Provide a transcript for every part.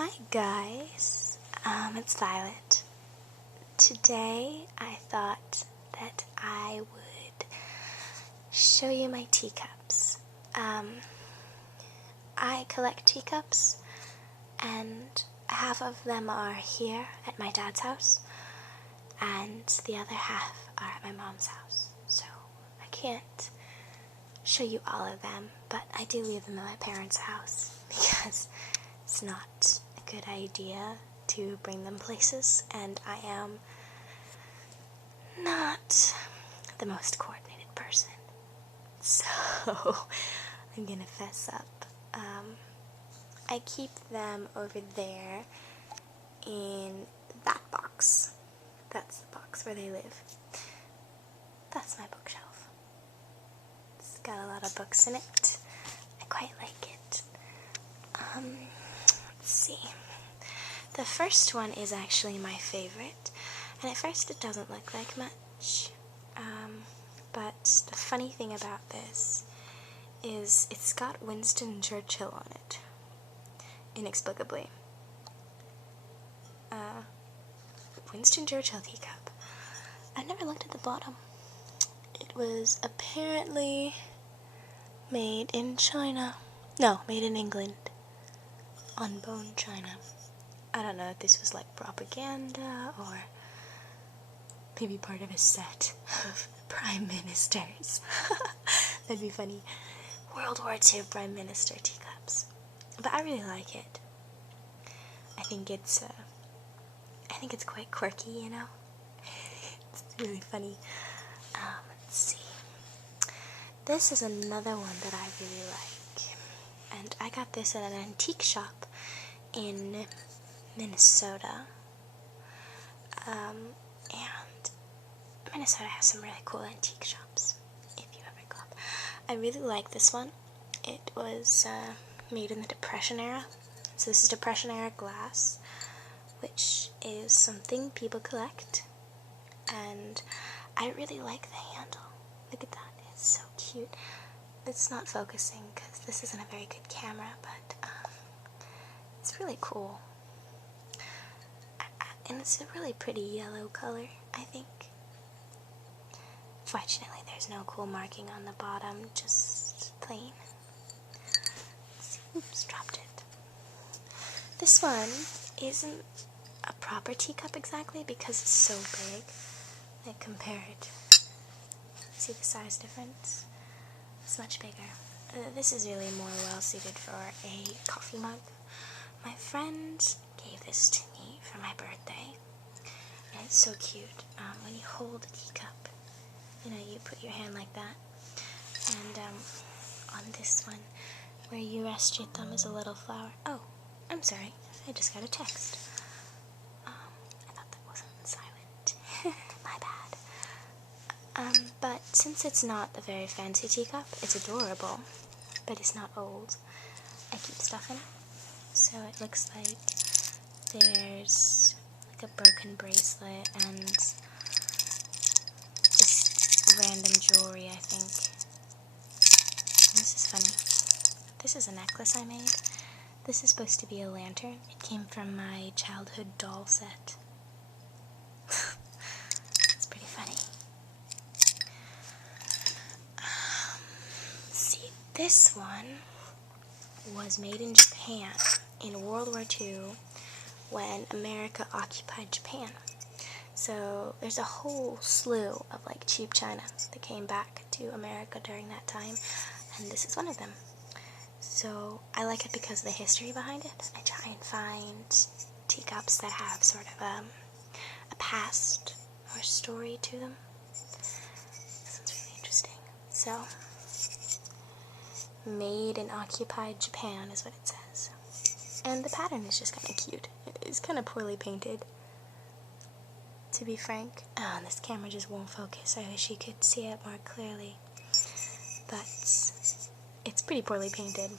Hi guys, it's Violet. Today I thought that I would show you my teacups. I collect teacups and half of them are here at my dad's house and the other half are at my mom's house. So I can't show you all of them, but I do leave them at my parents' house because it's not a good idea to bring them places, and I am not the most coordinated person. So, I'm gonna fess up. I keep them over there in that box. That's the box where they live. That's my bookshelf. It's got a lot of books in it. I quite like it. Let's see. The first one is actually my favorite, and at first it doesn't look like much, but the funny thing about this is it's got Winston Churchill on it, inexplicably. Winston Churchill teacup. I never looked at the bottom. It was apparently made in China. No, made in England. On bone china. I don't know if this was like propaganda or maybe part of a set of prime ministers. That'd be funny. World War II prime minister teacups. But I really like it. I think it's quite quirky, you know? It's really funny. Let's see. This is another one that I really like. And I got this at an antique shop in Minnesota. And Minnesota has some really cool antique shops, if you ever go up. I really like this one. It was made in the Depression era. So this is Depression era glass, which is something people collect. And I really like the handle. Look at that, it's so cute. It's not focusing because this isn't a very good camera, but it's really cool. And it's a really pretty yellow color, I think. Fortunately, there's no cool marking on the bottom, just plain. Oops, dropped it. This one isn't a proper teacup exactly because it's so big. Like, compare it. See the size difference? It's much bigger. This is really more well suited for a coffee mug. My friend gave this to me for my birthday, and it's so cute. When you hold a teacup, you know, you put your hand like that, and on this one, where you rest your thumb is a little flower. Oh, I'm sorry, I just got a text. I thought that wasn't silent. My bad. But since it's not a very fancy teacup, it's adorable, but it's not old. I keep stuff in it. So it looks like there's like a broken bracelet and just random jewelry, I think. And this is funny. This is a necklace I made. This is supposed to be a lantern. It came from my childhood doll set. It's pretty funny. Let's see, this one was made in Japan in World War II when America occupied Japan. So there's a whole slew of like cheap china that came back to America during that time, and this is one of them. So I like it because of the history behind it. I try and find teacups that have sort of a past or story to them. This one's really interesting. So, made in occupied Japan is what it says. And the pattern is just kind of cute. It's kind of poorly painted, to be frank. Oh, this camera just won't focus. I wish you could see it more clearly. But it's pretty poorly painted.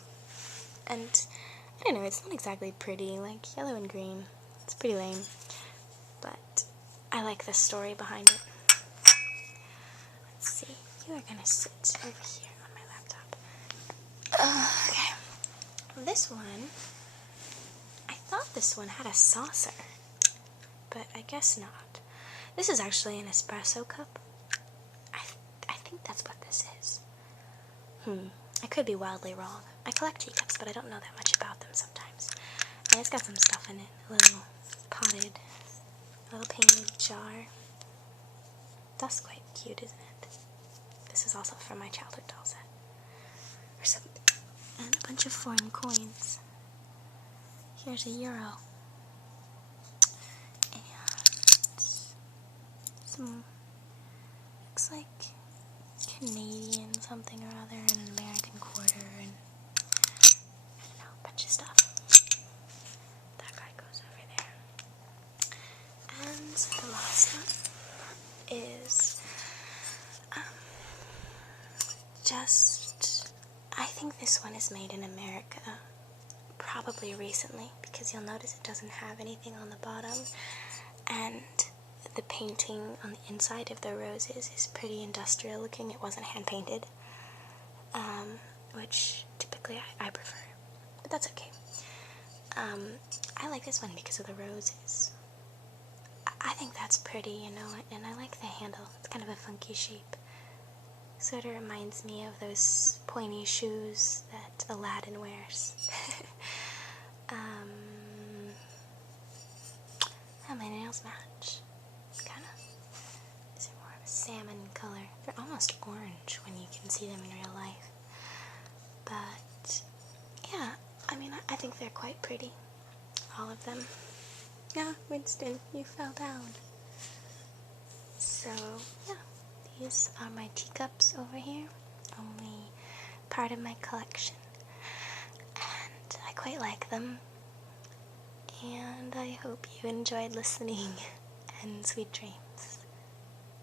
And I don't know, it's not exactly pretty, like yellow and green. It's pretty lame. But I like the story behind it. Let's see, you are gonna sit over here on my laptop. Okay. This one, I thought this one had a saucer, but I guess not. This is actually an espresso cup. I think that's what this is. I could be wildly wrong. I collect teacups, but I don't know that much about them sometimes. And it's got some stuff in it. A little potted, a little painted jar. That's quite cute, isn't it? This is also from my childhood doll set. Or something. And a bunch of foreign coins. Here's a euro. And some, looks like Canadian something or other, and an American quarter, and I don't know, a bunch of stuff. That guy goes over there. And the last one is just, I think this one is made in America, probably recently, because you'll notice it doesn't have anything on the bottom, and the painting on the inside of the roses is pretty industrial looking. It wasn't hand painted, which typically I prefer, but that's okay. I like this one because of the roses. I think that's pretty, you know, and I like the handle. It's kind of a funky shape. Sort of reminds me of those pointy shoes that Aladdin wears. How my nails match. It's kind of, is more of a salmon color. They're almost orange when you can see them in real life. But, yeah, I mean, I think they're quite pretty. All of them. Yeah, Winston, you fell down. So, yeah, these are my teacups over here. Only part of my collection. And I quite like them. And I hope you enjoyed listening, and sweet dreams.